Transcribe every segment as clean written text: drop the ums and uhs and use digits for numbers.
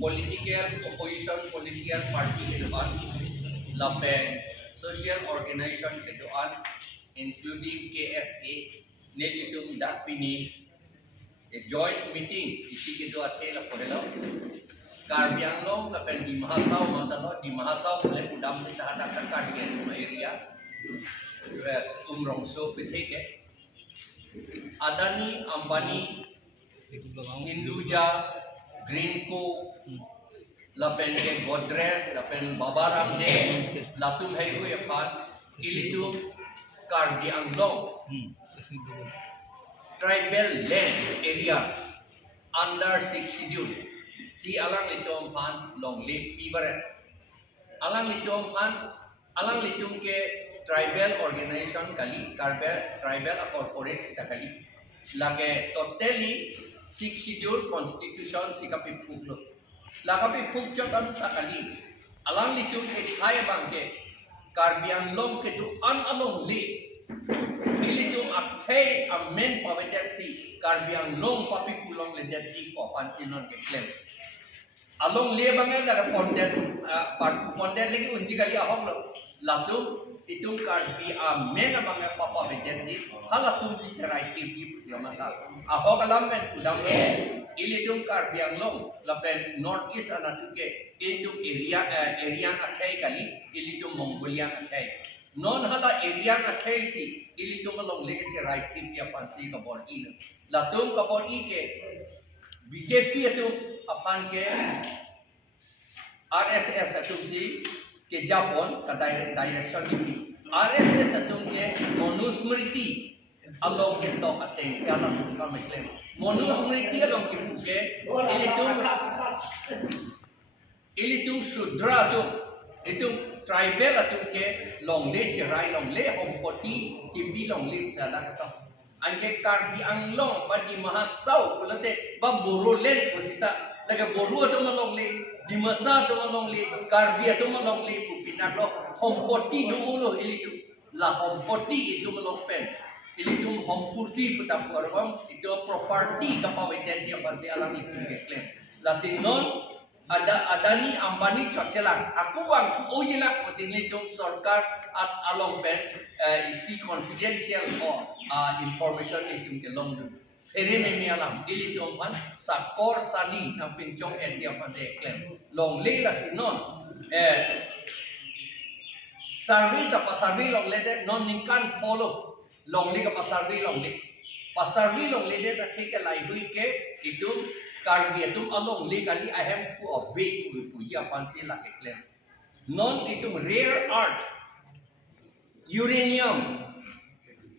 political opposition political party ke depan lapen social organization ke depan including KSA ne itu dak pini a joint meeting isi ke dua the la porelo Karbi Anglong lapen di Mahasau mantalo di Mahasau boleh udam kita ada kakak di area US umrong so piteke Adani Ambani Hinduja Greenco lapen ke Godrej lapen Babaram de latum hai ko yapan ilitum Karbi Anglong tribal land area under 6 schedule si alang litom pan long live pivaret alang litom pan alang litum ke tribal organization kali tribal corporates kali lage totally 6 schedule constitution si kapi phuklo lagapi phuk jotan takali alang litum ke thai bangke Karbi Anglong ke tu an along li ilitum akhai amen paveteksi Karbi Anglong papi pulong ledeti ko pansinon ke claim along le bangal da pondet lagi unji kali ahok lo latum itung Karbi amen bangal papa ledeti halatum si cerai tipi pusiamata ahok alam men udang lo ilitum Karbi Anglong lapen north east anatuke ilitum area akhai kali ilitum Mongolia akhai non hala area akhai si ilitum along lege cerai tipi pansi ka bor ina latum ka bor ke BJP itu apan ke RSS atum si ke Japon ka direction ini RSS atum ke Manusmriti along ke to ateng si alam ka mesle Manusmriti along ke buke ilitum Shudra tu itu tribal atum ke longle cerai longle hompoti kimbi longle kada kata Angke Karbi Anglong ba di Mahasau kulate ba burulen posita laga boru ato malongle di masa ato malongle Karbi ato malongle pupinado hompoti dumulo ilitu la hompoti itu malongpen ilitum hompurti putapuarwam itu property kapawiten dia pansi alam itu klaim la sinon Adani Ambani Chochelang aku wang ojila posilitum sarkar at along pen isi confidential or information itu ke long du ere me mi alam ilitum pan sakor sani na pinchong endia pande klem long le la sinon sarvi ta pasarvi long le de non ninkan follow long le ka pasarvi long le de rakhe ke library ke itu Karbi atum along legally I have to await to puja pansi la claim. Non itum rare art, uranium,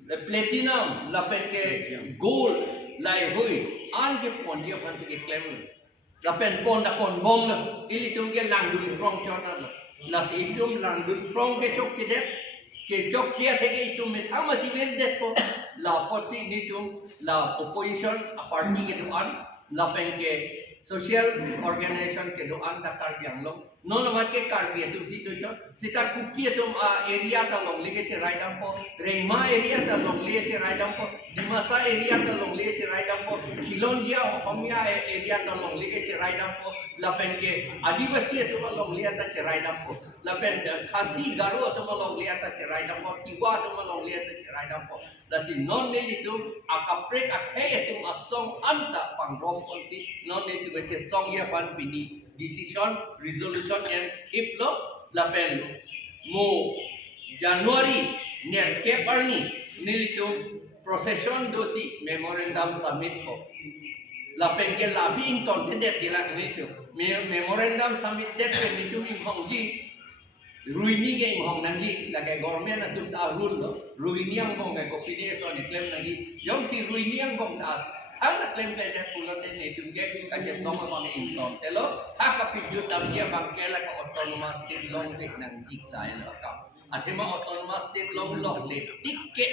the platinum, la penke gold, lai hui, an ke pondia pansi ke claim. La pen pon da pon bom la, ilitum ke langdun from chona la itum langdun from ke chok ke chok chia ke itum metham masi det po la posi nitum la opposition party ke tuan lapen ke social organization ke doan ta Karbi Anglong non lamat ke Karbi atum situ chon sita kuki atum area ta long lege che raidam po reima area ta long lege che raidam po dimasa area ta long lege che raidam po Khilonjia homia area ta long lege che raidam po lapen ke adivasi atum long lege ta che raidam po lapen khasi garo atum long lege ta che raidam po tiwa atum long lege ta che raidam po dasi non ne itu akaprek akhai atum asong anta pangrom polti non ne itu baca song ya pan pini decision resolution and if lo lapen mo Januari ner ke parni nilitum procession dosi memorandum submit ko lapen ke labi inton tedet kila nilitum memorandum submit det ke nilitum ingongji ruini ke inghong nangi lagai government atum ta rule lo ruini ang bong ke kopide so ni claim nangi yom si ruini ang bong ta ang claim ke det pulot ni tum ke ka je song ma ni inton telo ha ka piju tam dia bangkela ka autonomous state long tek nang dikta ya ka athema autonomous state long long le tikke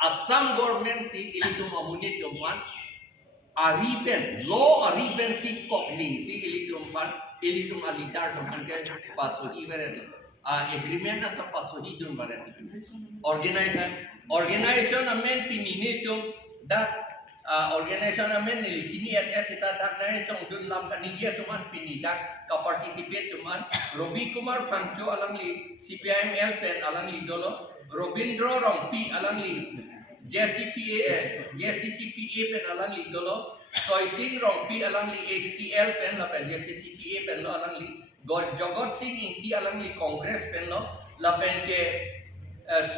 Assam government si ilitum amunit tuman ariben law ariben si kokling si ilitum pan ilitum alitar tuman ke pasuhi berarti agreement atau pasuhi dun berarti organization amen pininitum that organisation amen ni chini SS ita dak na itong dun lam kaningya tuman pinidak ka participate tuman Robi Kumar Pangcho alang li CPIM LPN alang li dolo Robindro Rompi alang li JCCPA pen alang li dolo Soising Rompi alang li HTL pen la pen JCCPA pen lo alang li Jogot Singh Inti alang li Congress pen lo la pen ke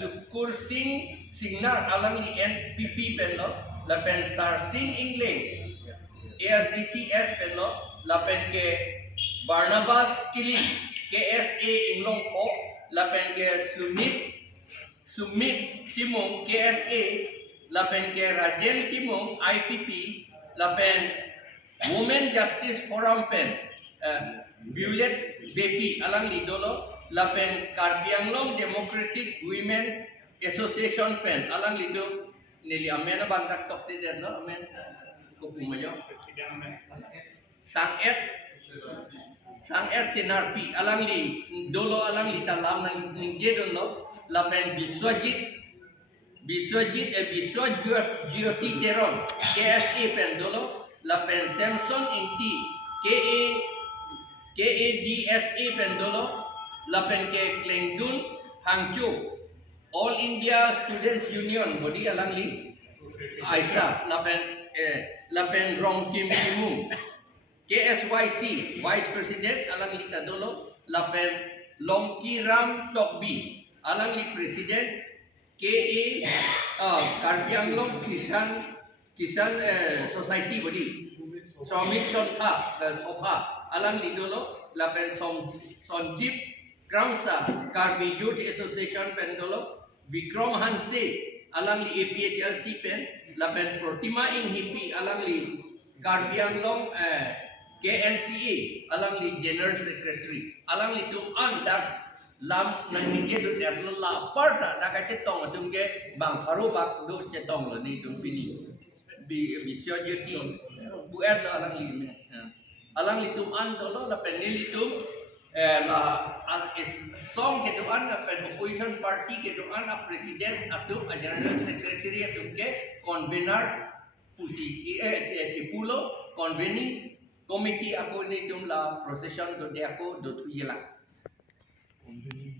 Sukur Singh Singnar alang li NPP pen lo la pen Sar Singh Ingling ASDCS pen lo la pen ke Barnabas Kili KSA Inglong Po la pen ke Sumit Timung KSA la pen ke Rajen Timung IPP la pen Women Justice Forum pen Violet Bepi alang li dolo la pen Karbi Anglong Democratic Women Association pen alang li do nili amena bangkat tok ti der no amen kupumayo Sanget Sinarpi alang li dolo alang li talam nang ningje dolo la pen Biswajit Jyoti Teron KSA pen dolo la pen Samson Inti KADSA pen dolo la pen ke Klengdun Hangzhou All India Students Union body alang li Aisa la pen Rong Kim Kimung KSYC Vice President alang li tadolo la pen Longki Ram Tokbi alang li President KA Karbi Anglong Kisan Society body Somik Sontha Sofa alang li dolo la pen Sonjip Kramsa Karbi Youth Association pen dolo Vikram Hanse alang li APHLC pen la pen Protima Inghipi alang li Karbi Anglong KNCA alang li General Secretary alang li tum andak lam nang ningge do terlo la parta da ka chetong tum ge bang haru bak do chetong lo ni tum pini bi syojeti bu er alang li tum an dolo la pen li tum song ke tuan pen opposition party ke tuan president atau general secretary atau ke convener pusi cipulo convening committee aku ni tum la procession do de aku do tu yelang convening